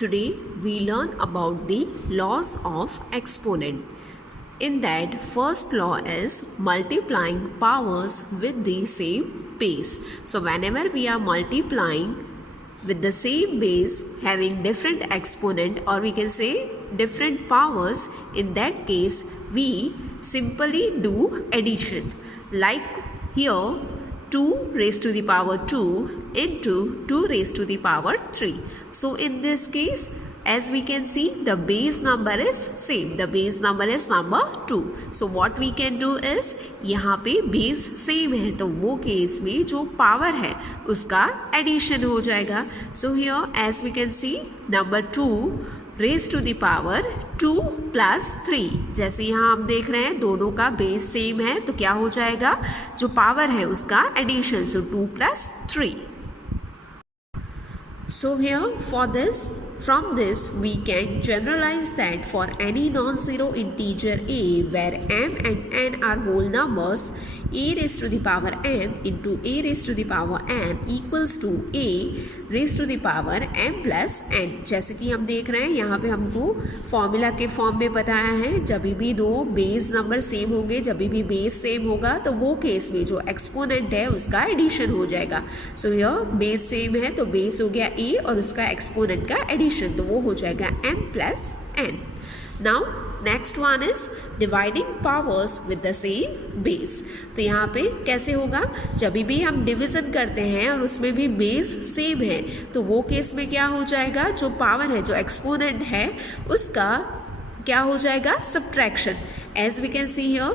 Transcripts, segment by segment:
Today we learn about the laws of exponent. In that, first law is multiplying powers with the same base. So whenever we are multiplying with the same base having different exponent, or we can say different powers, in that case we simply do addition. Like here, 2 raised to the power 2 into 2 raised to the power 3. So in this case, as we can see, the base number is same. The base number is number 2. So what we can do is, यहाँ पे base same है तो वो case में जो power है उसका addition हो जाएगा. So here as we can see, number 2 raised to the power 2 plus 3. जैसे यहाँ हम देख रहे हैं दोनों का बेस सेम है तो क्या हो जाएगा, जो पावर है उसका addition. So 2 plus 3. So here for this, from this we can generalize that for any non-zero integer a where m and n are whole numbers, a raised to the power m into a raised to the power n equals to a raised to the power m plus n. जैसे कि हम देख रहे हैं यहाँ पे हमको formula के फॉर्म में बताया है, जब भी दो बेस नंबर सेम होंगे, जब भी बेस सेम होगा तो वो केस में जो एक्सपोनेंट है उसका एडिशन हो जाएगा. सो यह बेस सेम है तो बेस हो गया a और उसका एक्सपोनेंट का एडिशन, तो वो हो जाएगा m plus n. Now next one is dividing powers with the same base. तो यहाँ पे कैसे होगा, जब भी हम डिवीजन करते हैं और उसमें भी बेस सेम है तो वो केस में क्या हो जाएगा, जो पावर है, जो एक्सपोनेंट है उसका क्या हो जाएगा, subtraction. As we can see here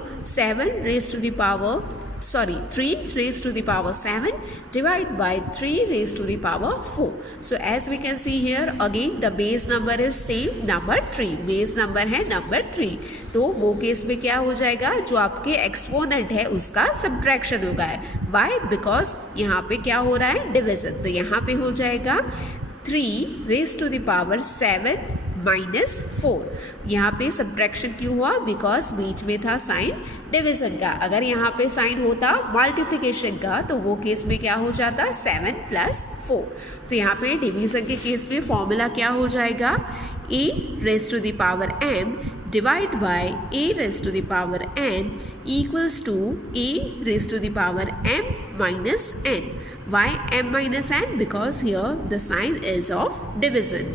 3 raised to the power 7 divided by 3 raised to the power 4. So as we can see here again the base number is same, number 3. base number है number 3. तो वो case में क्या हो जाएगा, जो आपके exponent है उसका सब्ट्रैक्शन होगा. Why? Because यहाँ पे क्या हो रहा है, डिविजन. तो यहाँ पे हो जाएगा 3 raised to the power 7 minus 4. यहाँ पे सब्ट्रैक्शन क्यों हुआ, बिकॉज बीच में था साइन डिवीजन का. अगर यहाँ पे साइन होता मल्टीप्लिकेशन का तो वो केस में क्या हो जाता, 7 plus 4. तो यहाँ पे डिवीजन के केस में फॉर्मूला क्या हो जाएगा, a raised to the power m divide by a raised to the power n equals to a raised to the power m minus n. Why m minus n? Because here the sign is of division.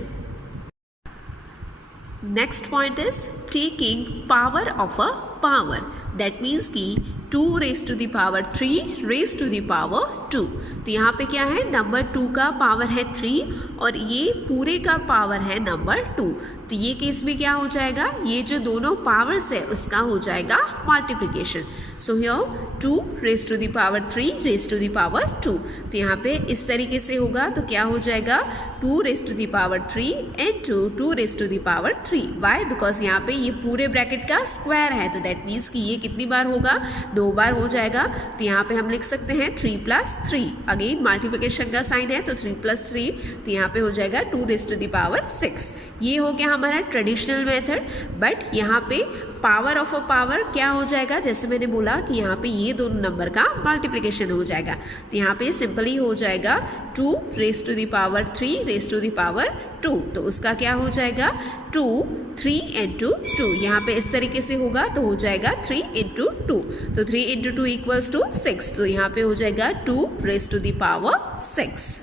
Next point is taking power of a power. That means कि 2 raised to the power 3 raised to the power 2. तो यहाँ पे क्या है, number 2 का power है 3 और ये पूरे का पावर है नंबर 2. तो ये केस में क्या हो जाएगा, ये जो दोनों पावर्स है उसका हो जाएगा multiplication. So here 2 raised to the power 3 raised to the power 2. तो यहाँ पे इस तरीके से होगा तो क्या हो जाएगा, 2 raised to the power 3 into 2 raised to the power 3. Why? Because यहाँ पे ये पूरे ब्रैकेट का स्क्वायर है तो दैट मीन्स कि ये कितनी बार होगा, 2 बार हो जाएगा. तो यहाँ पे हम लिख सकते हैं 3 plus 3. अगेन मल्टीप्लिकेशन का साइन है तो 3 plus 3, तो यहाँ पे हो जाएगा 2 raised to the power 6. ये हो गया हमारा ट्रेडिशनल मेथड. बट यहाँ पे पावर ऑफ अ पावर क्या हो जाएगा, जैसे मैंने बोला कि यहाँ पे ये दोनों नंबर का मल्टीप्लिकेशन हो जाएगा. तो यहाँ पे सिंपली हो जाएगा 2 raised to the power 3 raised to the power 2. तो उसका क्या हो जाएगा, 2 3 into 2. यहाँ पे इस तरीके से होगा तो हो जाएगा 3 into 2. तो 3 into 2 equals to 6. तो यहाँ पे हो जाएगा 2 raised to the power 6.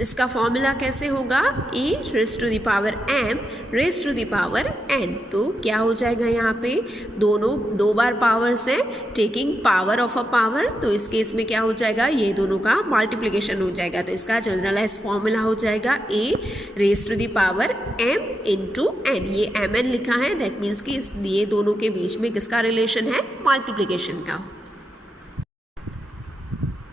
इसका फॉर्मूला कैसे होगा, a raised to the power m raised to the power n. तो क्या हो जाएगा, यहाँ पे दोनों 2 बार पावर्स है, taking power of a power. तो इस केस में क्या हो जाएगा, ये दोनों का मल्टीप्लिकेशन हो जाएगा. तो इसका जनरलाइज फॉर्मूला हो जाएगा a raised to the power m into n. ये mn लिखा है, दैट मीन्स कि ये दोनों के बीच में किसका रिलेशन है, मल्टीप्लिकेशन का.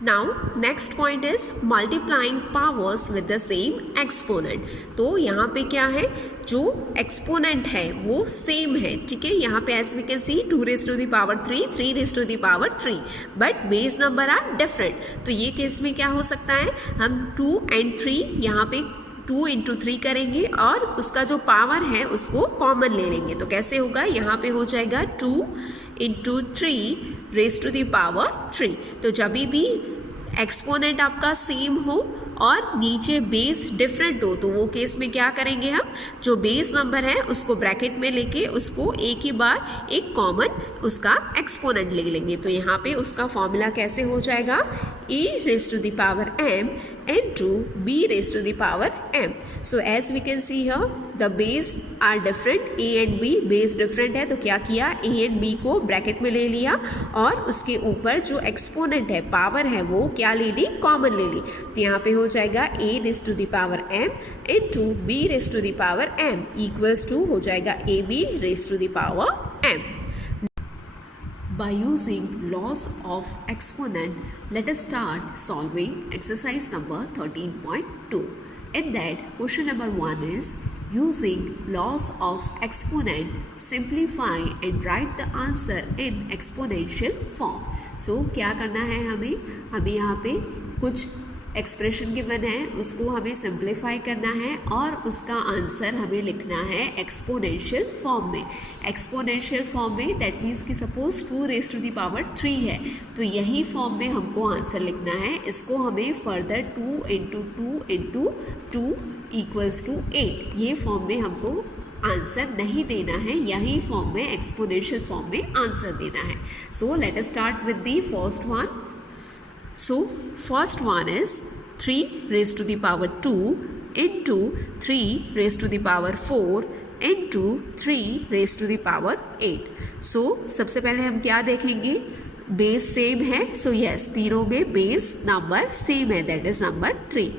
Now next point is multiplying powers with the same exponent. तो यहाँ पे क्या है, जो एक्सपोनेंट है वो सेम है. ठीक है, यहाँ पे as we can see 2 raised to the power 3 3 raised to the power 3, but base number are different. तो ये केस में क्या हो सकता है, हम 2 and 3 यहाँ पे 2 into 3 करेंगे और उसका जो पावर है उसको कॉमन ले लेंगे. तो कैसे होगा, यहाँ पे हो जाएगा 2 into 3 raised to the power 3. तो जब भी एक्सपोनेंट आपका सेम हो और नीचे बेस डिफरेंट हो, तो वो केस में क्या करेंगे हम, जो बेस नंबर है उसको ब्रैकेट में लेके उसको एक ही बार एक कॉमन उसका एक्सपोनेंट ले लेंगे। तो यहाँ पे उसका फॉर्मूला कैसे हो जाएगा, e raised to the power m into b raised to the power m. So as we can see here the base are different, a and b base different है, तो क्या किया, a and b को bracket में ले लिया और उसके ऊपर जो एक्सपोनेंट है, पावर है, वो क्या ले ली, कॉमन ले ली। तो यहाँ पे हो जाएगा a raised to the power m into b raised to the power m equals to हो जाएगा ab raised to the power m. By using laws of exponent, let us start solving exercise number 13.2. In that, question number 1 is using laws of exponent, simplify and write the answer in exponential form. So, क्या करना है हमें यहाँ पे कुछ expression given है, उसको हमें सिंप्लीफाई करना है और उसका आंसर हमें लिखना है एक्सपोनेंशियल फॉर्म में। एक्सपोनेंशियल फॉर्म में दैट मीन्स कि suppose 2 raised to the power 3 है, तो यही फॉर्म में हमको आंसर लिखना है। इसको हमें further 2 into 2 into 2 equals to 8, ये फॉर्म में हमको आंसर नहीं देना है, यही फॉर्म में एक्सपोनेंशियल फॉर्म में आंसर देना है। सो let us start with the first one. So first one is 3 raised to the power 2 into 3 raised to the power 4 into 3 raised to the power 8. So सबसे पहले हम क्या देखेंगे, बेस सेम है, so yes तीनों में बेस नंबर सेम है, that is number 3।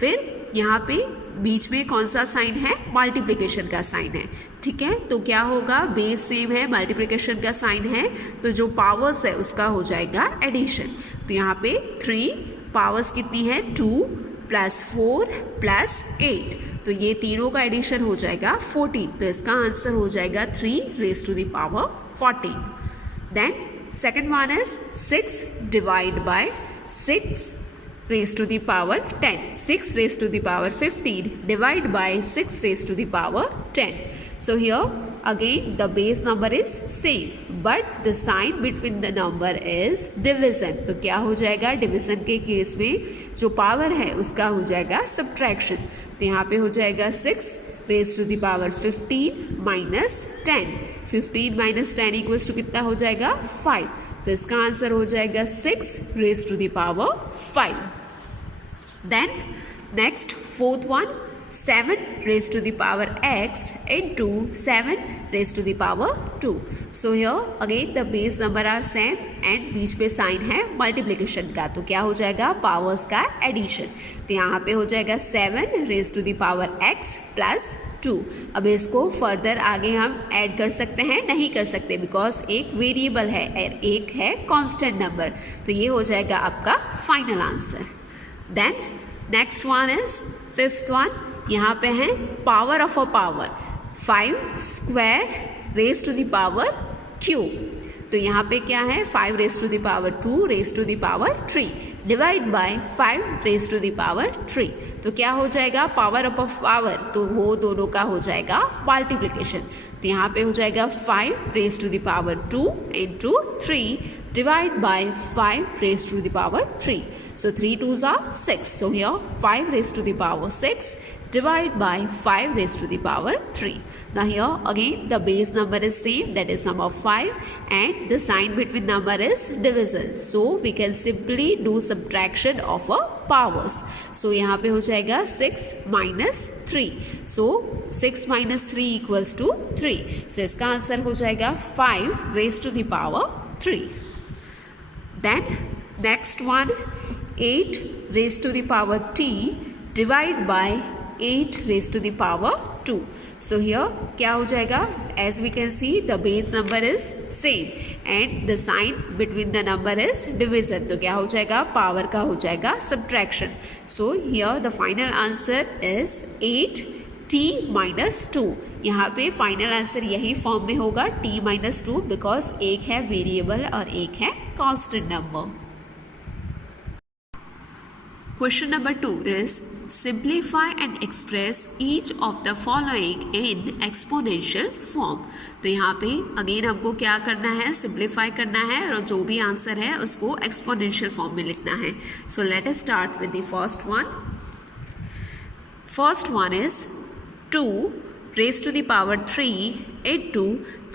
फिर यहाँ पे बीच में कौन सा साइन है, मल्टीप्लिकेशन का साइन है, ठीक है। तो क्या होगा, बेस सेम है, मल्टीप्लिकेशन का साइन है, तो जो पावर्स है उसका हो जाएगा एडिशन। तो यहाँ पे 3 पावर्स कितनी है, 2 + 4 + 8, तो ये तीनों का एडिशन हो जाएगा 14। तो इसका आंसर हो जाएगा 3 raised to the power 14। Then second one is 6 divide by 6 raised to the power 10, 6 raised to the power 15 divide by 6 raised to the power 10. So here again the base number is same but the sign between the number is division. तो क्या हो जाएगा, division के case में जो power है उसका हो जाएगा सब्ट्रैक्शन। तो यहाँ पे हो जाएगा 6 raised to the power 15 minus 10, 15 minus 10 equals to कितना हो जाएगा 5। तो इसका आंसर हो जाएगा 6 raised to the power 5। Then next fourth one, 7 raised to the power x into 7 raised to the power 2. So here again the base number are same and बीच में sign है multiplication का, तो क्या हो जाएगा, पावर्स का एडिशन। तो यहाँ पे हो जाएगा 7 raised to the power x plus 2। अब इसको फर्दर आगे हम ऐड कर सकते हैं, नहीं कर सकते बिकॉज एक वेरिएबल है और एक है कांस्टेंट नंबर, तो ये हो जाएगा आपका final answer. Then next one is fifth one, यहाँ पे है power of a power 5 square raised to the power cube। तो यहाँ पे क्या है, 5 raised to the power 2 raised to the power 3 divide by 5 raised to the power 3। तो क्या हो जाएगा, पावर ऑफ पावर, तो वो दोनों का हो जाएगा मल्टीप्लिकेशन। तो यहाँ पे हो जाएगा 5 raised to the power 2 into 3 divide by 5 raised to the power 3। So 3 2s are 6. So here 5 raised to the power 6 divide by 5 raised to the power 3. Now here again the base number is same, that is sum of 5 and the sign between number is division. So we can simply do subtraction of a powers. So यहाँ पे हो जाएगा 6 minus 3. So 6 minus 3 equals to 3. So इसका answer हो जाएगा 5 raised to the power 3. Then next one, 8 raised to the power t divide by 8 raised to the power 2. So here क्या हो जाएगा, as we can see the base number is same and the sign between the number is division. तो क्या हो जाएगा, power का हो जाएगा subtraction. So here the final answer is 8t minus 2. यहाँ पे फाइनल आंसर यही फॉर्म में होगा t minus 2 बिकॉज एक है वेरिएबल और एक है constant number. Question number 2 is simplify and express each of the following in exponential form. तो यहाँ पे अगेन हमको क्या करना है, सिंप्लीफाई करना है और जो भी आंसर है उसको एक्सपोनेंशियल फॉर्म में लिखना है। सो let us start with the first one. First one is 2 raised to the power 3 into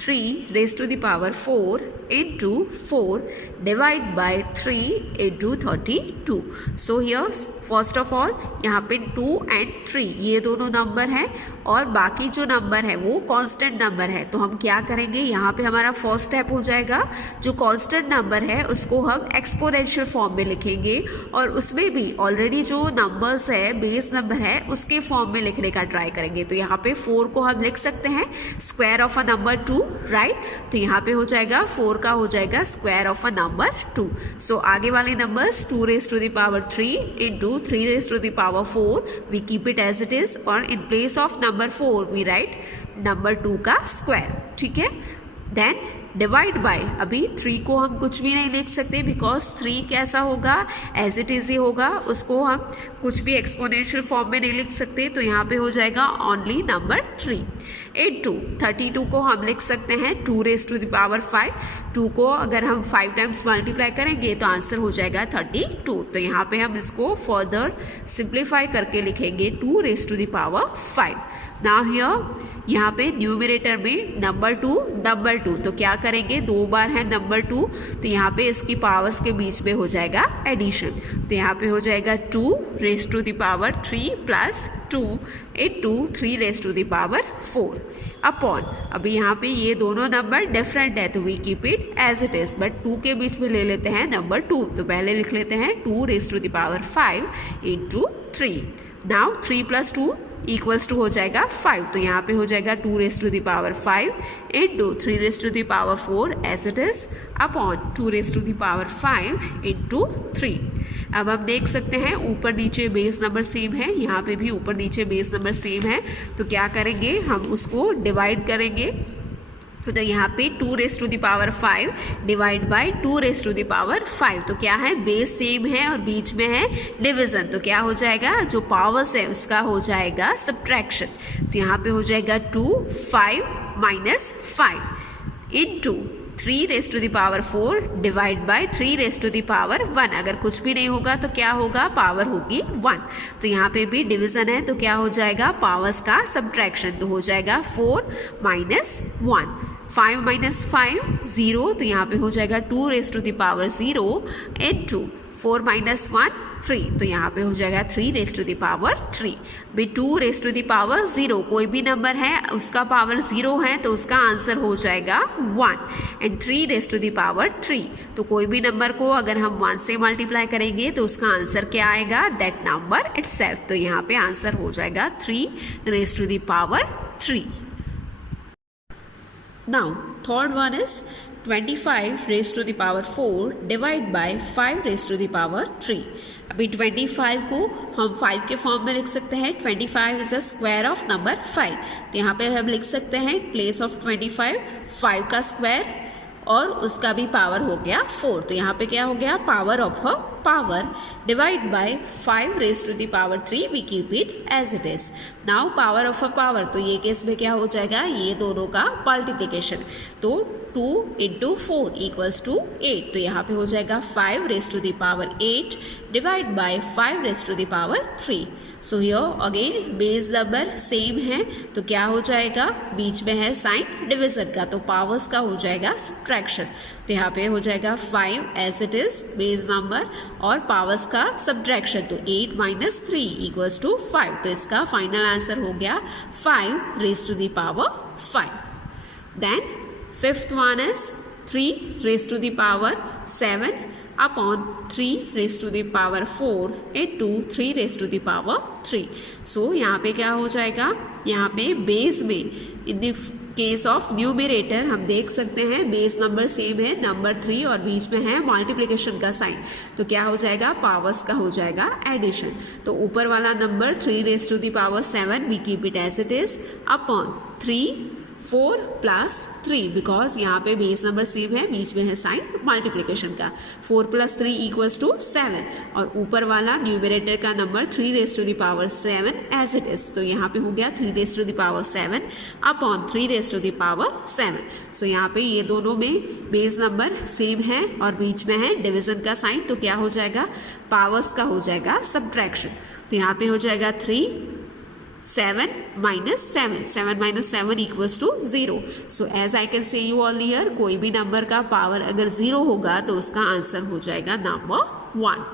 3 raised to the power 4 into 4 divide by 3 into 32. So here first of all यहाँ पे 2 and 3 ये दोनों number हैं और बाकी जो नंबर है वो कांस्टेंट नंबर है। तो हम क्या करेंगे, यहाँ पे हमारा फर्स्ट स्टेप हो जाएगा, जो कांस्टेंट नंबर है उसको हम एक्सपोनेंशियल फॉर्म में लिखेंगे और उसमें भी ऑलरेडी जो नंबर्स है बेस नंबर है उसके फॉर्म में लिखने का ट्राई करेंगे। तो यहाँ पे 4 को हम लिख सकते हैं square of a number 2, right. तो यहाँ पे हो जाएगा 4 का हो जाएगा square of a number 2। So आगे वाले numbers 2 raise to the power 3 into 3 raise to the power 4 we keep it as it is और in place of number 4 we write number 2 का स्क्वायर, ठीक है। देन डिवाइड बाय, अभी 3 को हम कुछ भी नहीं लिख सकते बिकॉज 3 कैसा होगा, एज इट इज ही होगा, उसको हम कुछ भी एक्सपोनेंशियल फॉर्म में नहीं लिख सकते। तो यहाँ पे हो जाएगा ओनली नंबर 3 इंटू 32 को हम लिख सकते हैं 2 रेज टू द पावर 5। 2 को अगर हम 5 टाइम्स मल्टीप्लाई करेंगे तो आंसर हो जाएगा 32। तो यहाँ पे हम इसको फर्दर सिंप्लीफाई करके लिखेंगे 2 raise to the power 5। Now here यहाँ पे न्यूमरेटर में नंबर 2 तो क्या करेंगे, 2 बार है नंबर 2 तो यहाँ पे इसकी पावर्स के बीच में हो जाएगा एडिशन। तो यहाँ पे हो जाएगा 2 raise to the power 3 plus 2 into 3 raise to the power 4 upon, अभी यहाँ पे ये दोनों नंबर डिफरेंट है तो we keep it as it is, but 2 के बीच में ले लेते हैं नंबर 2। तो पहले लिख लेते हैं 2 raise to the power 5 into 3। Now 3 plus 2 equals to हो जाएगा 5। तो यहाँ पे हो जाएगा 2 raise to the power 5 into 3 raise to the power 4 as it is upon 2 raise to the power 5 into 3। अब हम देख सकते हैं ऊपर नीचे बेस नंबर सेम है, यहाँ पे भी ऊपर नीचे बेस नंबर सेम है। तो क्या करेंगे, हम उसको डिवाइड करेंगे। तो यहाँ पे 2 raise to the power 5 divide by 2 raise to the power 5। तो क्या है, बेस सेम है और बीच में है डिवीजन। तो क्या हो जाएगा, जो पावर्स है उसका हो जाएगा सब्ट्रैक्शन। तो यहाँ पे हो जाएगा 2 5 minus 5 into 3 raise to the power 4 divide by 3 raise to the power 1। अगर कुछ भी नहीं होगा तो क्या होगा, पावर होगी 1। तो यहाँ पे भी डिवीजन है तो क्या हो जाएगा, पावर्स का सब्ट्रैक्शन। तो हो जाएगा 4 माइनस 1, 5 माइनस 5 0। तो यहाँ पे हो जाएगा 2 raise to the power 0 into 4 minus 1 3। तो यहाँ पे हो जाएगा 3 रेज टू द पावर 3। भी 2 रेज टू द पावर 0 कोई भी नंबर है उसका पावर 0 है तो उसका आंसर हो जाएगा 1 and 3 raise to the power 3। तो कोई भी नंबर को अगर हम 1 से मल्टीप्लाई करेंगे तो उसका आंसर क्या आएगा, दैट नंबर इटसेल्फ। तो यहाँ पे आंसर हो जाएगा 3 raise to the power 3। Now third one is 25 raised to the power 4 divide by 5 raised to the power 3। अभी 25 को हम 5 के फॉर्म में लिख सकते हैं। 25 is a square of number 5। तो यहाँ पे हम लिख सकते हैं प्लेस ऑफ 25 5 का स्क्वायर और उसका भी पावर हो गया 4। तो यहाँ पे क्या हो गया, power of a power divide by 5 raise to the power 3 we keep it as it is. Now power of a power, तो ये केस में क्या हो जाएगा, ये दोनों का मल्टीप्लिकेशन। तो 2 इंटू 4 इक्वल्स टू 8। तो यहाँ पे हो जाएगा 5 raise to the power 8 divide by 5 raise to the power 3। So here again base number same है तो क्या हो जाएगा, बीच में है साइन डिवीजन का तो पावर्स का हो जाएगा सब्ट्रैक्शन। तो यहाँ पे हो जाएगा 5 as it is base number और पावर्स का सब्ट्रैक्शन। तो 8 माइनस 3 इक्वल्स टू 5। तो इसका फाइनल आंसर हो गया 5 raise to the power 5। Then fifth one is 3 raise to the power 7 upon 3 raised to the power 4 into 3 raised to the power 3। सो यहाँ पे क्या हो जाएगा, यहाँ पे बेस में in the case of numerator हम देख सकते हैं बेस नंबर सेम है नंबर 3 और बीच में है मल्टीप्लिकेशन का साइन। तो क्या हो जाएगा, पावर्स का हो जाएगा एडिशन। तो ऊपर वाला number 3 raise to the power 7 we keep it as it is upon 3 4 plus 3 because यहाँ पे बेस नंबर सेम है बीच में है साइन मल्टीप्लिकेशन का। 4 प्लस 3 इक्वल्स टू 7 और ऊपर वाला न्यूमरेटर का number 3 raise to the power 7 as it is. तो यहाँ पे हो गया 3 raise to the power 7 upon 3 raise to the power 7। So यहाँ पे ये दोनों में बेस नंबर सेम है और बीच में है डिवीजन का साइन। तो क्या हो जाएगा, पावर्स का हो जाएगा सब्ट्रैक्शन। तो यहाँ पे हो जाएगा 3 7 minus 7. 7 minus 7 equals to 0. So as I can say you all here, कोई भी नंबर का पावर अगर 0 होगा तो उसका आंसर हो जाएगा number 1.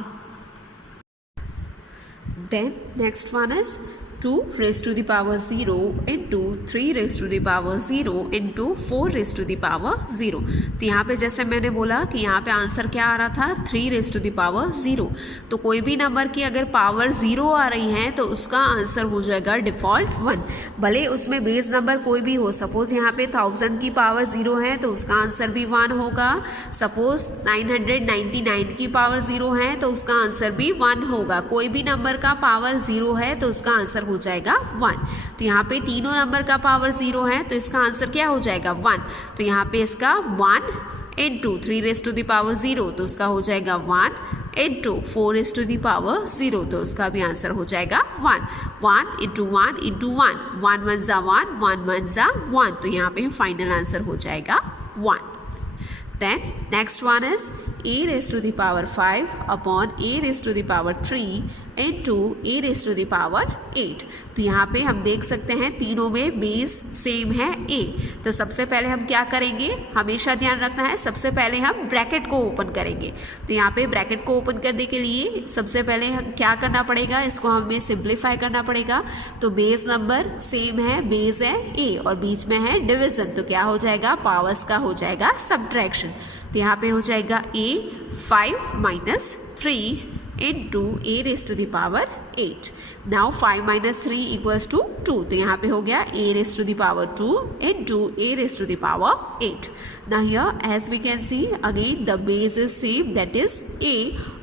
Then next one is 2 raised to the power 0 into 3 raised to the power 0 into 4 raised to the power 0. तो यहाँ पे जैसे मैंने बोला कि यहाँ पे आंसर क्या आ रहा था 3 raised to the power 0. तो कोई भी नंबर की अगर पावर 0 आ रही है तो उसका आंसर हो जाएगा डिफ़ॉल्ट 1. भले उसमें बेस नंबर कोई भी हो. सपोज़ यहाँ पे 1000 की पावर 0 है तो उसका आंसर भी 1 होगा. सपोज़ 999 की पावर 0 है तो उसका आंसर भी 1 होगा. कोई भी नंबर का पावर 0 है तो उसका आंसर हो जाएगा 1. तो यहाँ पे तीनों नंबर का पावर 0 है तो इसका आंसर क्या हो जाएगा 1. तो यहाँ पे इसका 1 into 3 raise to the power 0 तो उसका हो जाएगा 1 into 4 raise to the power 0 तो उसका भी आंसर हो जाएगा 1. 1 इंटू 1 इंटू 1. 1 1 जा 1, 1 1 जा 1. तो यहाँ पे फाइनल आंसर हो जाएगा 1. Then next one is a raised to the power 5 upon a raised to the power 3 into a raised to the power 8. तो यहाँ पे हम देख सकते हैं तीनों में बेस सेम है a. तो सबसे पहले हम क्या करेंगे, हमेशा ध्यान रखना है, सबसे पहले हम ब्रैकेट को ओपन करेंगे. तो यहाँ पे ब्रैकेट को ओपन करने के लिए सबसे पहले हम क्या करना पड़ेगा, इसको हमें सिंप्लीफाई करना पड़ेगा. तो बेस नंबर सेम है, बेस है a और बीच में है डिवीज़न. तो क्या हो जाएगा, पावर्स का हो जाएगा सब्ट्रैक्शन. तो यहाँ पे हो जाएगा a 5 minus 3 into a raised to the power 8. Now 5 minus 3 equals to 2. तो यहाँ पे हो गया a raised to the power 2 into a raised to the power 8. Now here as we can see again the base is same, that is a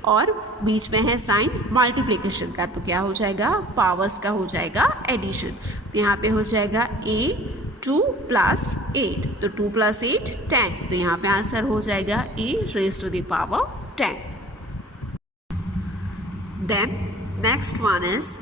और बीच में है sign multiplication का. तो क्या हो जाएगा, पावर्स का हो जाएगा एडिशन. तो यहाँ पे हो जाएगा a 2 plus 8. तो 2 plus 8 10. तो यहाँ पे आंसर हो जाएगा a raised to the power 10. Then next one is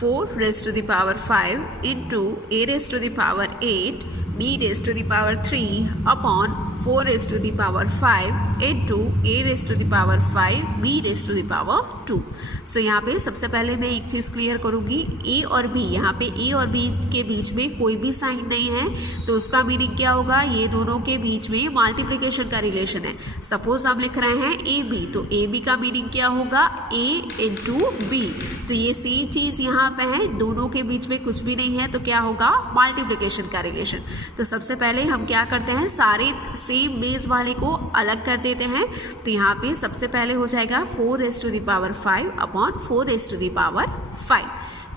4 raised to the power 5 into a raised to the power 8 b raised to the power 3 upon 4 raised to the power 5 into a raised to the power 5 b raised to the power 2. सो यहाँ पे सबसे पहले मैं एक चीज़ clear करूँगी, a और b, यहाँ पे a और b के बीच में कोई भी साइन नहीं है तो उसका मीनिंग क्या होगा, ये दोनों के बीच में मल्टीप्लिकेशन का रिलेशन है. सपोज हम लिख रहे हैं ए बी, तो ए बी का मीनिंग क्या होगा, a इंटू बी. तो ये सेम चीज़ यहाँ पे है, दोनों के बीच में कुछ भी नहीं है तो क्या होगा, मल्टीप्लिकेशन का रिलेशन. तो सबसे पहले हम क्या करते हैं, सारे सेम बेस वाले को अलग कर देते हैं. तो यहाँ पे सबसे पहले हो जाएगा 4 raised to the power 5 upon 4 raised to the power 5.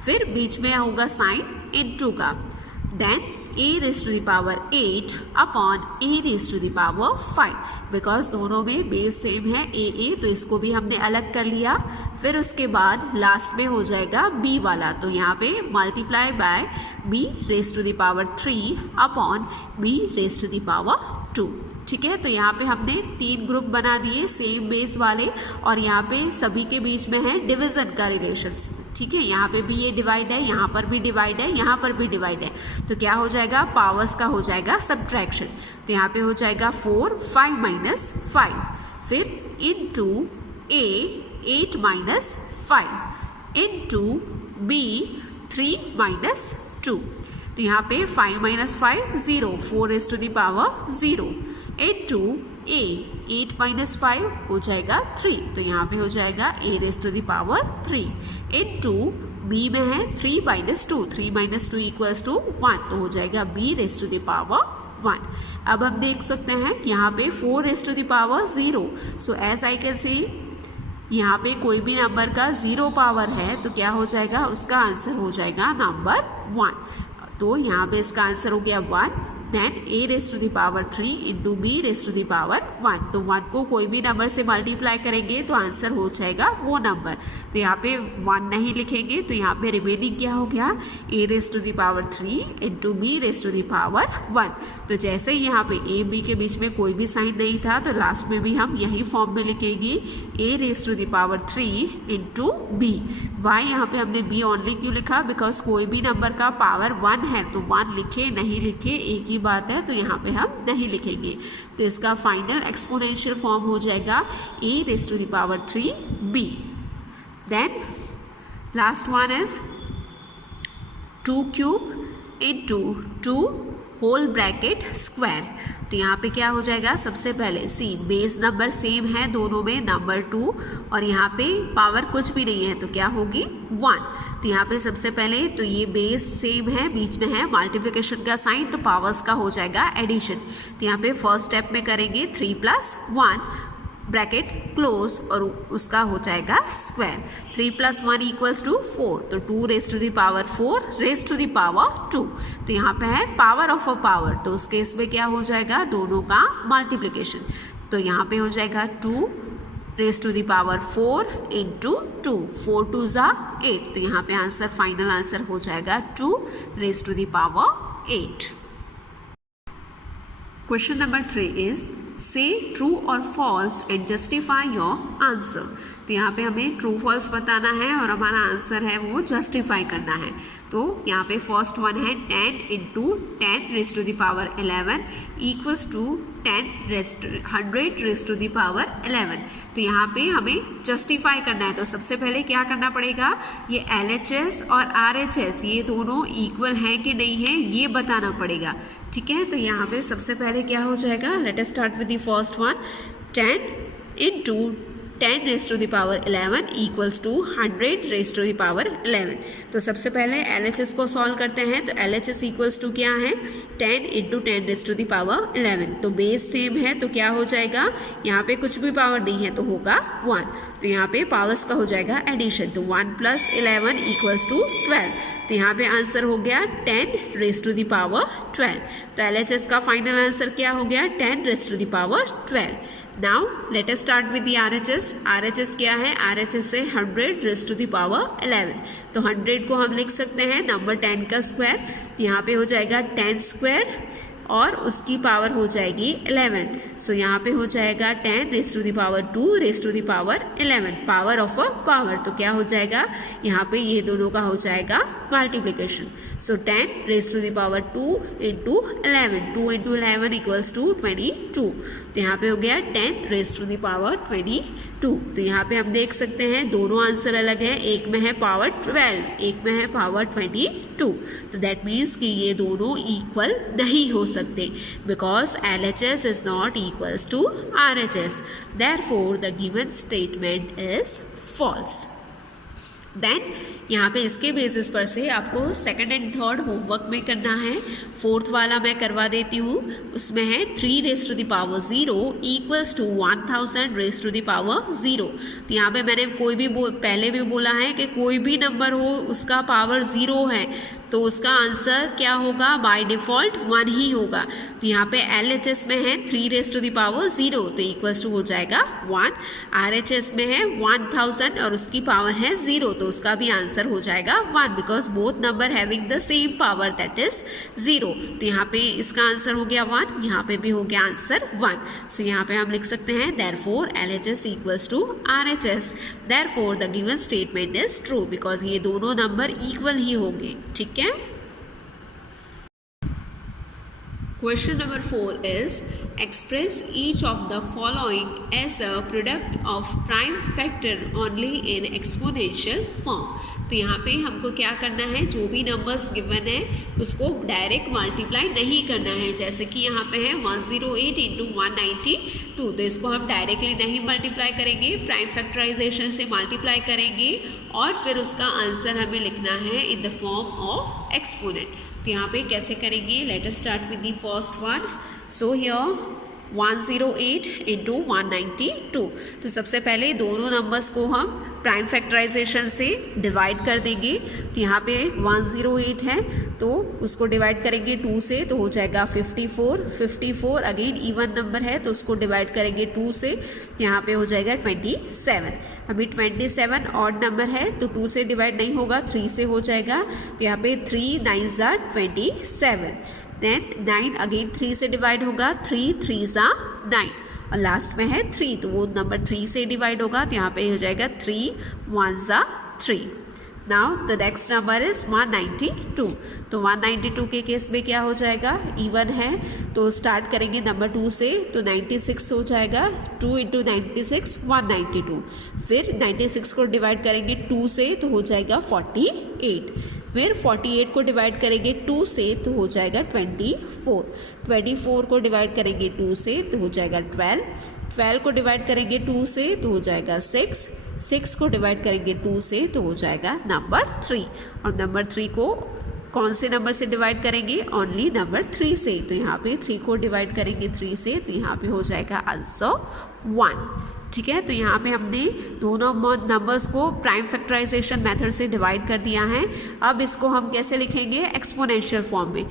फिर बीच में होगा साइन इनटू का. Then a raised to the power 8 upon a raised to the power 5. Because दोनों में बेस सेम है a तो इसको भी हमने अलग कर लिया. फिर उसके बाद लास्ट में हो जाएगा b वाला. तो यहाँ पे multiply by b raised to the power 3 upon b raised to the power 2. ठीक है, तो यहाँ पे हमने 3 ग्रुप बना दिए सेम बेस वाले और यहाँ पे सभी के बीच में है डिवीज़न का रिलेशन. ठीक है, यहाँ पे भी ये डिवाइड है, यहाँ पर भी डिवाइड है, यहाँ पर भी डिवाइड है. तो क्या हो जाएगा, पावर्स का हो जाएगा सब्ट्रैक्शन. तो यहाँ पे हो जाएगा 4 5 माइनस 5. फिर into a 8 minus 5 into b 3 minus 2. तो यहाँ पे 5 minus 5 0, 4 raised to the power 0 into a 8 minus 5 हो जाएगा 3. तो यहाँ पे हो जाएगा a raised to the power 3 into b में है 3 माइनस 2. 3 minus 2 equals to 1. तो हो जाएगा b raised to the power 1. अब हम देख सकते हैं यहाँ पे 4 raised to the power 0. So as I can see यहाँ पे कोई भी नंबर का 0 पावर है तो क्या हो जाएगा, उसका आंसर हो जाएगा नंबर 1. तो यहाँ पे इसका आंसर हो गया 1. Then a raised to the power 3 into b raised to the power 1. तो 1 को कोई भी नंबर से मल्टीप्लाई करेंगे तो आंसर हो जाएगा वो नंबर. तो यहाँ पे 1 नहीं लिखेंगे तो यहाँ पे रिमेनिंग क्या हो गया, a raised to the power 3 into b raised to the power 1. तो जैसे ही यहाँ पे a b के बीच में कोई भी साइन नहीं था तो लास्ट में भी हम यही फॉर्म में लिखेंगे a raised to the power 3 into b. Y यहाँ पे हमने b ओनली क्यों लिखा, बिकॉज कोई भी नंबर का पावर 1 है तो 1 लिखे नहीं लिखे एक ही बात है, तो यहाँ पे हम नहीं लिखेंगे. तो इसका फाइनल एक्सपोनेंशियल फॉर्म हो जाएगा a raised to the power 3 b. Then last one is 2 cube into 2 whole bracket square. तो यहाँ पे क्या हो जाएगा, सबसे पहले सी बेस नंबर सेम है दोनों में, नंबर 2, और यहाँ पे पावर कुछ भी नहीं है तो क्या होगी 1। तो यहाँ पे सबसे पहले तो ये बेस सेम है, बीच में है मल्टीप्लिकेशन का साइन, तो पावर्स का हो जाएगा एडिशन। तो यहाँ पे फर्स्ट स्टेप में करेंगे 3 + 1 ब्रैकेट क्लोज और उसका हो जाएगा स्क्वायर। 3 + 1 = 4, तो 2 raised to the power 4 raised to the power 2। तो यहाँ पे है पावर ऑफ अ पावर, तो उस केस में क्या हो जाएगा, दोनों का मल्टीप्लिकेशन। तो यहाँ पे हो जाएगा 2 raised to the power 4 into 2, 4 2 = 8। तो यहाँ पे आंसर, फाइनल आंसर हो जाएगा 2 raised to the power 8। Question number 3 is say true or false and justify your answer। तो यहाँ पे हमें ट्रू फॉल्स बताना है और हमारा आंसर है वो जस्टिफाई करना है। तो यहाँ पे फर्स्ट वन है 10 × 10 raised to the power 11 equals to 100 raised to the power 11। तो यहाँ पे हमें जस्टिफाई करना है। तो सबसे पहले क्या करना पड़ेगा, ये LHS और RHS ये दोनों इक्वल है कि नहीं है ये बताना पड़ेगा। ठीक है, तो यहाँ पे सबसे पहले क्या हो जाएगा, late us start with the first one. 10 × 10 raised to the power 11 equals to 100 raised to the power 11। तो सबसे पहले LHS को सॉल्व करते हैं। तो LHS इक्वल्स टू क्या है, 10 × 10 raised to the power 11। तो बेस सेम है तो क्या हो जाएगा, यहाँ पे कुछ भी पावर नहीं है तो होगा 1। तो यहाँ पे पावर्स का हो जाएगा एडिशन। तो 1 + 11 = 12। तो यहाँ पे आंसर हो गया 10 raised to the power 12। तो LHS का फाइनल आंसर क्या हो गया, 10 raised to the power 12। Now let us start with the RHS। RHS क्या है, RHS है 100 raised to the power 11। तो 100 को हम लिख सकते हैं नंबर 10 का स्क्वायर। तो यहाँ पे हो जाएगा 10 स्क्वायर और उसकी पावर हो जाएगी 11। सो यहाँ पे हो जाएगा 10 raised to the power 2 raised to the power 11, power of a power. तो क्या हो जाएगा, यहाँ पे ये दोनों का हो जाएगा multiplication. So 10 raised to the power 2 × 11, 2 × 11 = 22। तो यहाँ पे हो गया 10 raised to the power 22। तो यहाँ पे हम देख सकते हैं दोनों आंसर अलग है, एक में है पावर 12, एक में है पावर 22। तो दैट मीन्स कि ये दोनों इक्वल नहीं हो सकते, because LHS is not equals to RHS। Therefore the given statement is false. देन यहाँ पे इसके बेसिस पर से आपको सेकंड एंड थर्ड होमवर्क में करना है। फोर्थ वाला मैं करवा देती हूँ। उसमें है 3 raised to the power 0 = 1000 raised to the power 0। तो यहाँ पे मैंने कोई भी पहले भी बोला है कि कोई भी नंबर हो उसका पावर 0 है तो उसका आंसर क्या होगा, बाय डिफ़ॉल्ट 1 ही होगा। तो यहाँ पे LHS में है 3 raised to the power 0 तो इक्वल्स टू हो जाएगा 1। RHS में है 1000 और उसकी पावर है 0 तो उसका भी आंसर हो जाएगा 1, because both number having the same power that is 0। तो यहाँ पे इसका आंसर हो गया 1, यहाँ पे भी हो गया आंसर 1। सो यहाँ पे हम लिख सकते हैं therefore LHS equals to RHS। Therefore the given statement is true, because ये दोनों नंबर इक्वल ही होंगे। ठीक है। Question number 4 is express each of the following as a product of prime factor only in exponential form। तो यहाँ पे हमको क्या करना है, जो भी नंबर्स गिवन है उसको डायरेक्ट मल्टीप्लाई नहीं करना है। जैसे कि यहाँ पे है 108 × 192, तो इसको हम डायरेक्टली नहीं मल्टीप्लाई करेंगे, प्राइम फैक्टराइजेशन से मल्टीप्लाई करेंगे और फिर उसका आंसर हमें लिखना है in the form of exponent. तो यहाँ पे कैसे करेंगे, late us start with the first one. So here 108 × 192। तो सबसे पहले दोनों नंबर्स को हम प्राइम फैक्टराइजेशन से डिवाइड कर देंगे। तो यहाँ पे 108 है तो उसको डिवाइड करेंगे 2 से तो हो जाएगा 54। 54 अगेन इवन नंबर है तो उसको डिवाइड करेंगे 2 से, तो यहाँ पे हो जाएगा 27। अभी 27 ऑड नंबर है तो 2 से डिवाइड नहीं होगा, 3 से हो जाएगा। तो यहाँ पे 3 9s are 27। देन 9 अगेन 3 से डिवाइड होगा, 3 3s are 9 और लास्ट में है 3 तो वो नंबर 3 से डिवाइड होगा। तो यहाँ पे हो जाएगा 3 1s are 3। Now the next number is 192। तो 192 के केस में क्या हो जाएगा, इवन है तो स्टार्ट करेंगे नंबर 2 से तो 96 हो जाएगा। 2 × 96 192। फिर 96 को डिवाइड करेंगे 2 से तो हो जाएगा 48। फिर 48 को डिवाइड करेंगे 2 से तो हो जाएगा 24, 24 को डिवाइड करेंगे 2 से तो हो जाएगा 12, 12 को डिवाइड करेंगे 2 से तो हो जाएगा 6, 6 को डिवाइड करेंगे 2 से तो हो जाएगा नंबर 3, और नंबर 3 को कौन से नंबर से डिवाइड करेंगे, ओनली नंबर 3 से, तो यहाँ पे 3 को डिवाइड करेंगे 3 से तो यहाँ पे हो जाएगा आंसर 1। ठीक है, तो यहाँ पे हमने दोनों नंबर्स को प्राइम फैक्टराइजेशन मेथड से डिवाइड कर दिया है। अब इसको हम कैसे लिखेंगे, एक्सपोनेंशियल फॉर्म में।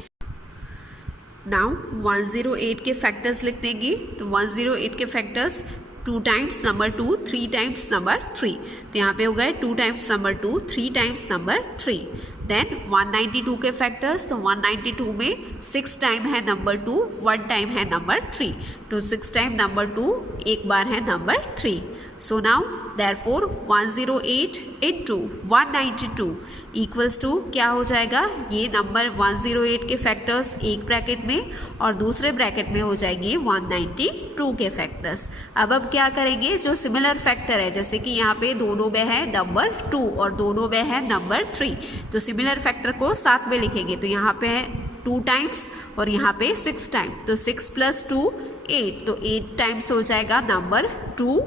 नाउ 108 के फैक्टर्स लिख देंगे, तो 108 के factors 2 times number 2, 3 times number 3, तो यहाँ पे हो गए 2 times number 2, 3 times number 3। Then 192 के फैक्टर्स, तो 192 में 6 टाइम है नंबर 2, 1 टाइम है नंबर 3, तो 6 टाइम नंबर 2 एक बार है number 3। So now therefore 108 into 192 equals to क्या हो जाएगा, ये नंबर 108 के फैक्टर्स एक ब्रैकेट में और दूसरे ब्रैकेट में हो जाएंगे 192 के फैक्टर्स। अब क्या करेंगे, जो सिमिलर फैक्टर है, जैसे कि यहाँ पे दोनों में है नंबर 2 और दोनों में है नंबर 3, तो सिमिलर फैक्टर को साथ में लिखेंगे। तो यहाँ पे है 2 टाइम्स और यहाँ पे 6 टाइम, तो 6 + 2 8, तो 8 टाइम्स हो जाएगा नंबर 2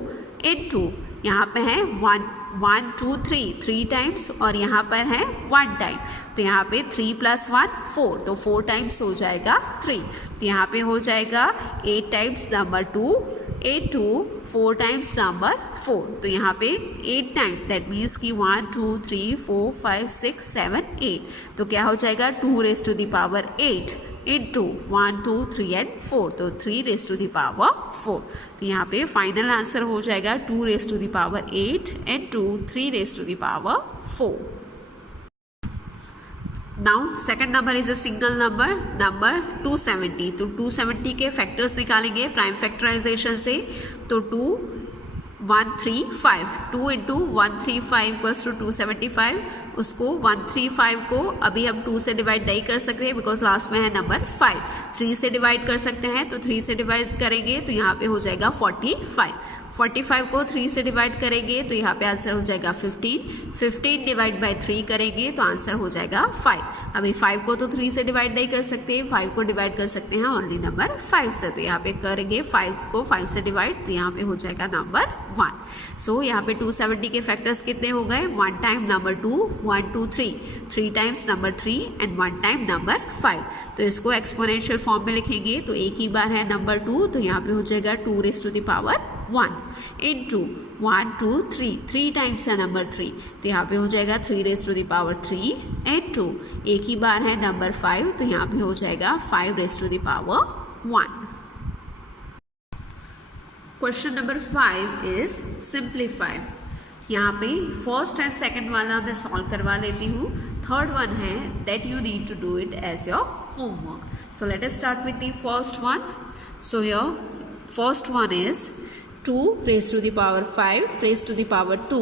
इंटू यहाँ पे है 1 2 3 टाइम्स और यहाँ पर है 1 टाइम, तो यहाँ पे 3 + 1 4, तो 4 टाइम्स हो जाएगा 3, तो यहाँ पे हो जाएगा 8 times number 2 into 4 times number 4, तो यहाँ पे 8 टाइम, दैट मीन्स कि 1 2 3 4 5 6 7 8, तो क्या हो जाएगा 2⁻8 इंटू 1 2 3 एंड 4, तो 3⁻4, तो यहाँ पे फाइनल आंसर हो जाएगा 2⁻8 into 3⁻4। Now second number is a single number, number 270, तो 270 के फैक्टर्स निकालेंगे प्राइम फैक्टराइजेशन से, तो 2 135, 2 इंटू 135 इक्वल्स टू 275, उसको 135 को अभी हम 2 से डिवाइड नहीं कर सकते हैं बिकॉज लास्ट में है नंबर 5, 3 से डिवाइड कर सकते हैं, तो 3 से डिवाइड करेंगे तो यहाँ पे हो जाएगा 45, 45 को 3 से डिवाइड करेंगे तो यहाँ पे आंसर हो जाएगा 15, 15 डिवाइड बाय 3 करेंगे तो आंसर हो जाएगा 5। अभी 5 को तो 3 से डिवाइड नहीं कर सकते, 5 को डिवाइड कर सकते हैं ओनली नंबर 5 से, तो यहाँ पे करेंगे 5 को 5 से डिवाइड, तो यहाँ पे हो जाएगा नंबर 1। सो यहाँ पे 270 के फैक्टर्स कितने हो गए, 1 time number 2, 1 2 3, 3 times number 3 and 1 time number 5, तो इसको एक्सपोनेंशियल फॉर्म में लिखेंगे, तो एक ही बार है नंबर 2, तो यहाँ पे हो जाएगा 2⁻1 इंटू 1 2 3, 3 टाइम्स है नंबर 3, तो यहाँ पे हो जाएगा 3⁻3 इंटू एक ही बार है नंबर 5, तो यहाँ पे हो जाएगा 5⁻1। Question number 5 is simplified. यहाँ पे फर्स्ट एंड सेकंड वाला मैं सॉल्व करवा लेती हूँ, थर्ड वन है that you need to do it as your homework. So let us start with the first one. So your first one is 2 raised to the power 5 raised to the power 2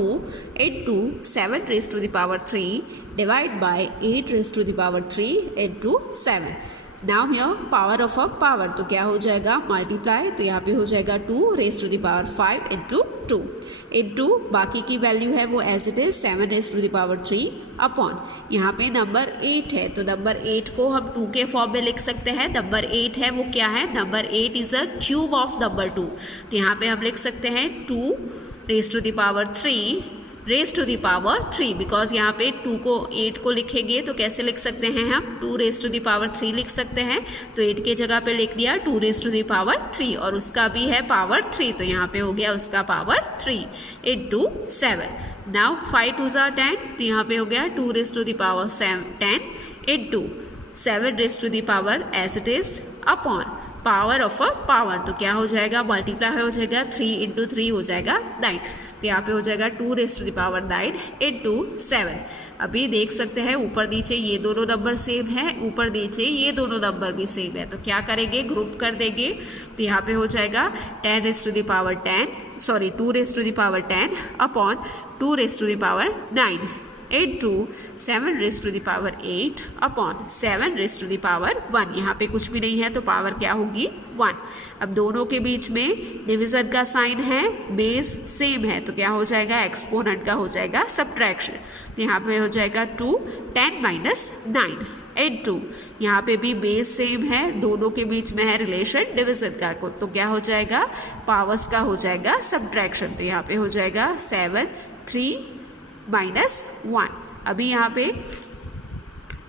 into 7 raised to the power 3 divided by 8 raised to the power 3 into 7। Now here power of a power, तो क्या हो जाएगा multiply, तो यहाँ पे हो जाएगा 2 raised to the power 5 into 2 into बाकी की वैल्यू है वो as it is 7 raised to the power 3 upon यहाँ पे नंबर 8 है, तो नंबर 8 को हम 2 के फॉर्म में लिख सकते हैं। नंबर 8 है वो क्या है, number 8 is a cube of number 2, तो यहाँ पे हम लिख सकते हैं 2 raised to the power 3 raised to the power 3, because यहाँ पे 2 को 8 को लिखेंगे तो कैसे लिख सकते हैं हम, 2 raised to the power 3 लिख सकते हैं, तो 8 के जगह पे लिख दिया 2 raised to the power 3 और उसका भी है पावर 3, तो यहाँ पे हो गया उसका पावर 3 इंटू 7। नाउ 5 2 ज़ा 10, तो यहाँ पे हो गया 2 raised to the power 10 into 7 raised to the power as it is upon power of a power, तो क्या हो जाएगा मल्टीप्लाई हो जाएगा 3 इंटू 3 हो जाएगा 9, तो यहाँ पे हो जाएगा 2 raised to the power 9 into 7। अभी देख सकते हैं ऊपर नीचे ये दोनों नंबर सेम है, ऊपर नीचे ये दोनों नंबर भी सेम है, तो क्या करेंगे ग्रुप कर देंगे, तो यहाँ पे हो जाएगा 10 raised to the power 10 2 raised to the power 10 upon 2 raised to the power 9 into 7 raise to the power 8 upon 7 raise to the power 1। यहाँ पे कुछ भी नहीं है तो पावर क्या होगी 1। अब दोनों के बीच में डिवीजन का साइन है, बेस सेम है तो क्या हो जाएगा एक्सपोनेंट का हो जाएगा सब्ट्रैक्शन। तो यहाँ पे हो जाएगा 2 10 माइनस 9 into यहाँ पे भी बेस सेम है, दोनों के बीच में है रिलेशन डिवीजन का तो क्या हो जाएगा पावर्स का हो जाएगा सब्ट्रैक्शन। तो यहाँ पे हो जाएगा 7 3 माइनस 1। अभी यहाँ पे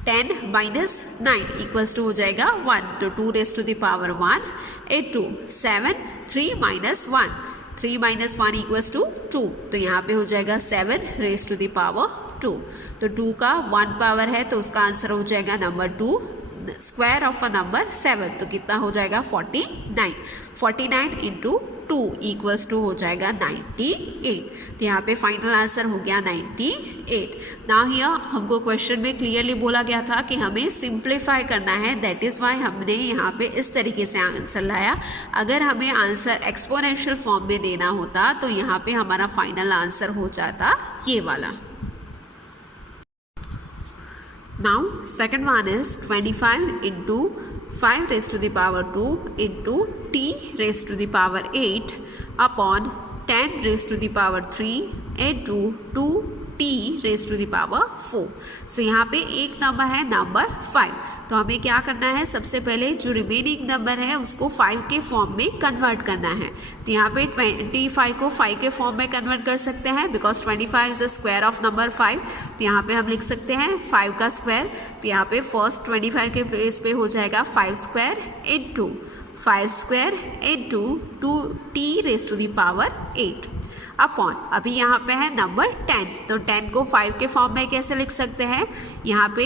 10 माइनस 9 इक्वल्स टू हो जाएगा 1 तो 2 raise to the power 1 into 7 3 minus 1 3 minus 1 equals to 2 तो यहाँ पे हो जाएगा 7 रेज टू द पावर 2। तो 2 का 1 पावर है तो उसका आंसर हो जाएगा number 2। Square of a number 7 तो कितना हो जाएगा 49। 49 इंटू 2 इक्वल्स टू हो जाएगा 98। तो यहाँ पे फाइनल आंसर हो गया 98। ना हियर हमको क्वेश्चन में क्लियरली बोला गया था कि हमें सिंप्लीफाई करना है, दैट इज़ वाई हमने यहाँ पे इस तरीके से आंसर लाया। अगर हमें आंसर एक्सपोनेंशियल फॉर्म में देना होता तो यहाँ पे हमारा फाइनल आंसर हो जाता ये वाला। Now second one is 25 into 5 raised to the power 2 into t raised to the power 8 upon 10 raised to the power 3 into 2t raised to the power 4। So यहाँ पे एक नंबर है नंबर 5 तो हमें क्या करना है सबसे पहले जो रिमेनिंग नंबर है उसको 5 के फॉर्म में कन्वर्ट करना है। तो यहाँ पे 25 को 5 के फॉर्म में कन्वर्ट कर सकते हैं because 25 is the square of number 5। तो यहाँ पे हम लिख सकते हैं 5 का स्क्वायर। तो यहाँ पे फर्स्ट 25 के प्लेस पे हो जाएगा 5 square into 5 square into 2t raise to the power 8 upon अभी यहाँ पे है नंबर 10। तो 10 को 5 के फॉर्म में कैसे लिख सकते हैं, यहाँ पे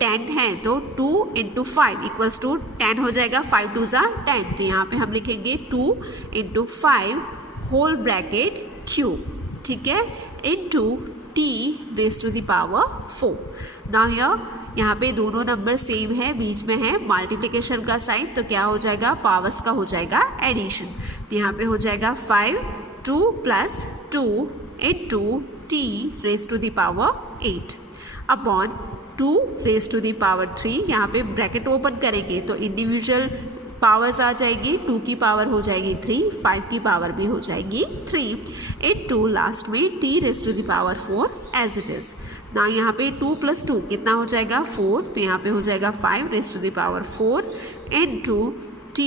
10 है तो 2 इंटू 5 इक्वल्स टू 10 हो जाएगा, 5 2 ज़ा 10। तो यहाँ पे हम लिखेंगे 2 इंटू 5 होल ब्रैकेट क्यूब, ठीक है, into t raise to the power 4। Now यहाँ पे दोनों नंबर सेम है, बीच में है मल्टीप्लिकेशन का साइन तो क्या हो जाएगा पावर्स का हो जाएगा एडिशन। तो यहाँ पे हो जाएगा 5 2 plus 2 into t raise to the power 8 upon 2 raise to the power 3। यहाँ पे ब्रैकेट ओपन करेंगे तो इंडिविजुअल पावर्स आ जाएगी, 2 की पावर हो जाएगी 3, 5 की पावर भी हो जाएगी 3 इंटू लास्ट में t raise to the power 4 as it is. ना यहाँ पे 2 प्लस 2 कितना हो जाएगा 4 तो यहाँ पे हो जाएगा 5 raise to the power 4 into t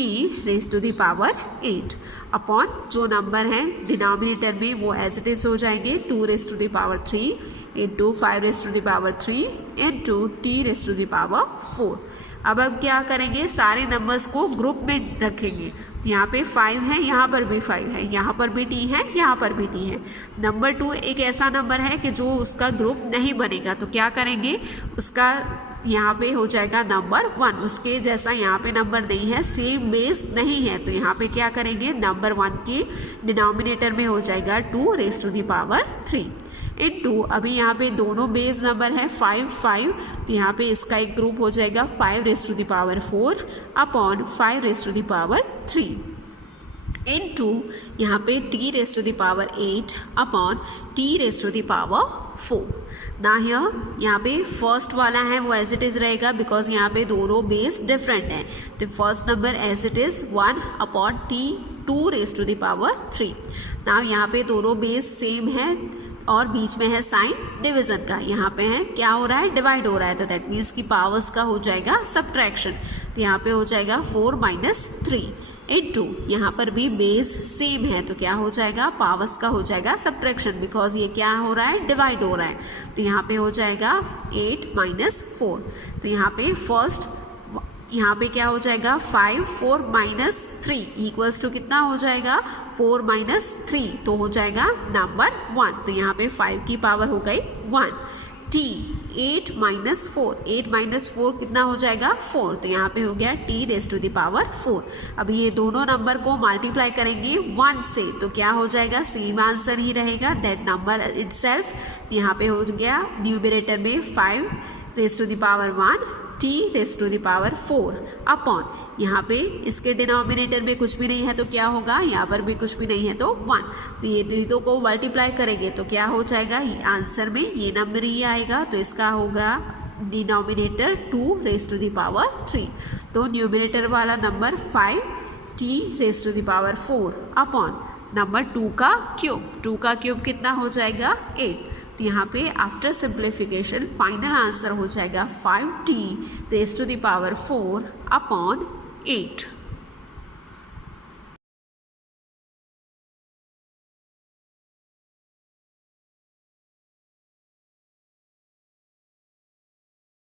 raise to the power 8 upon जो नंबर है डिनोमिनेटर में वो एज इट इज हो जाएंगे 2 raise to the power 3 into 5 raise to the power 3 into t raise to the power 4। अब हम क्या करेंगे सारे नंबर्स को ग्रुप में रखेंगे। तो यहाँ पे 5 है, यहाँ पर भी 5 है, यहाँ पर भी t है, यहाँ पर भी t है। नंबर 2 एक ऐसा नंबर है कि जो उसका ग्रुप नहीं बनेगा तो क्या करेंगे उसका यहाँ पे हो जाएगा नंबर 1, उसके जैसा यहाँ पे नंबर नहीं है, सेम बेस नहीं है तो यहाँ पे क्या करेंगे नंबर 1 के डिनोमिनेटर में हो जाएगा 2 raise to the power 3 into अभी यहाँ पे दोनों बेस नंबर है 5 5 तो यहाँ पे इसका एक ग्रुप हो जाएगा 5 raise to the power 4 upon 5 raise to the power 3 into यहाँ पे t raise to the power 8 upon t raise to the power 4। ना यहाँ पे फर्स्ट वाला है वो एज इट इज़ रहेगा बिकॉज यहाँ पे दोनों बेस डिफरेंट है। तो first number as it is 1 upon t 2 raise to the power 3। ना यहाँ पे दोनों बेस सेम है और बीच में है साइन डिवीज़न का, यहाँ पे है क्या हो रहा है डिवाइड हो रहा है तो दैट मीन्स की पावर्स का हो जाएगा सब्ट्रैक्शन। तो यहाँ पे हो जाएगा 4 माइनस 3 इंटू यहाँ पर भी बेस सेम है तो क्या हो जाएगा पावर्स का हो जाएगा सब्ट्रैक्शन बिकॉज ये क्या हो रहा है डिवाइड हो रहा है। तो यहाँ पे हो जाएगा 8 माइनस 4। तो यहाँ पे फर्स्ट यहाँ पे क्या हो जाएगा 5 4 माइनस 3 इक्वल्स टू कितना हो जाएगा 4 माइनस 3 तो हो जाएगा नंबर 1। तो यहाँ पे 5 की पावर हो गई 1 t 8 माइनस 4 8 माइनस 4 कितना हो जाएगा 4 तो यहाँ पे हो गया t raise to the power 4। अब ये दोनों नंबर को मल्टीप्लाई करेंगे 1 से तो क्या हो जाएगा सेम आंसर ही रहेगा दैट नंबर इटसेल्फ। यहाँ पे हो गया न्यूमरेटर में 5 raise to the power 1 T raised to the power 4 upon, यहाँ पे इसके डिनोमिनेटर में कुछ भी नहीं है तो क्या होगा, यहाँ पर भी कुछ भी नहीं है तो 1, तो ये दोनों को मल्टीप्लाई करेंगे तो क्या हो जाएगा, आंसर में ये नंबर ही आएगा, तो इसका होगा denominator 2 raised to the power 3, तो न्यूमिनेटर वाला number 5 T raised to the power 4 upon number 2 का क्यूब कितना हो जाएगा 8, तो यहाँ पे आफ्टर सिंप्लीफिकेशन फाइनल आंसर हो जाएगा 5t raised to the power 4 upon 8।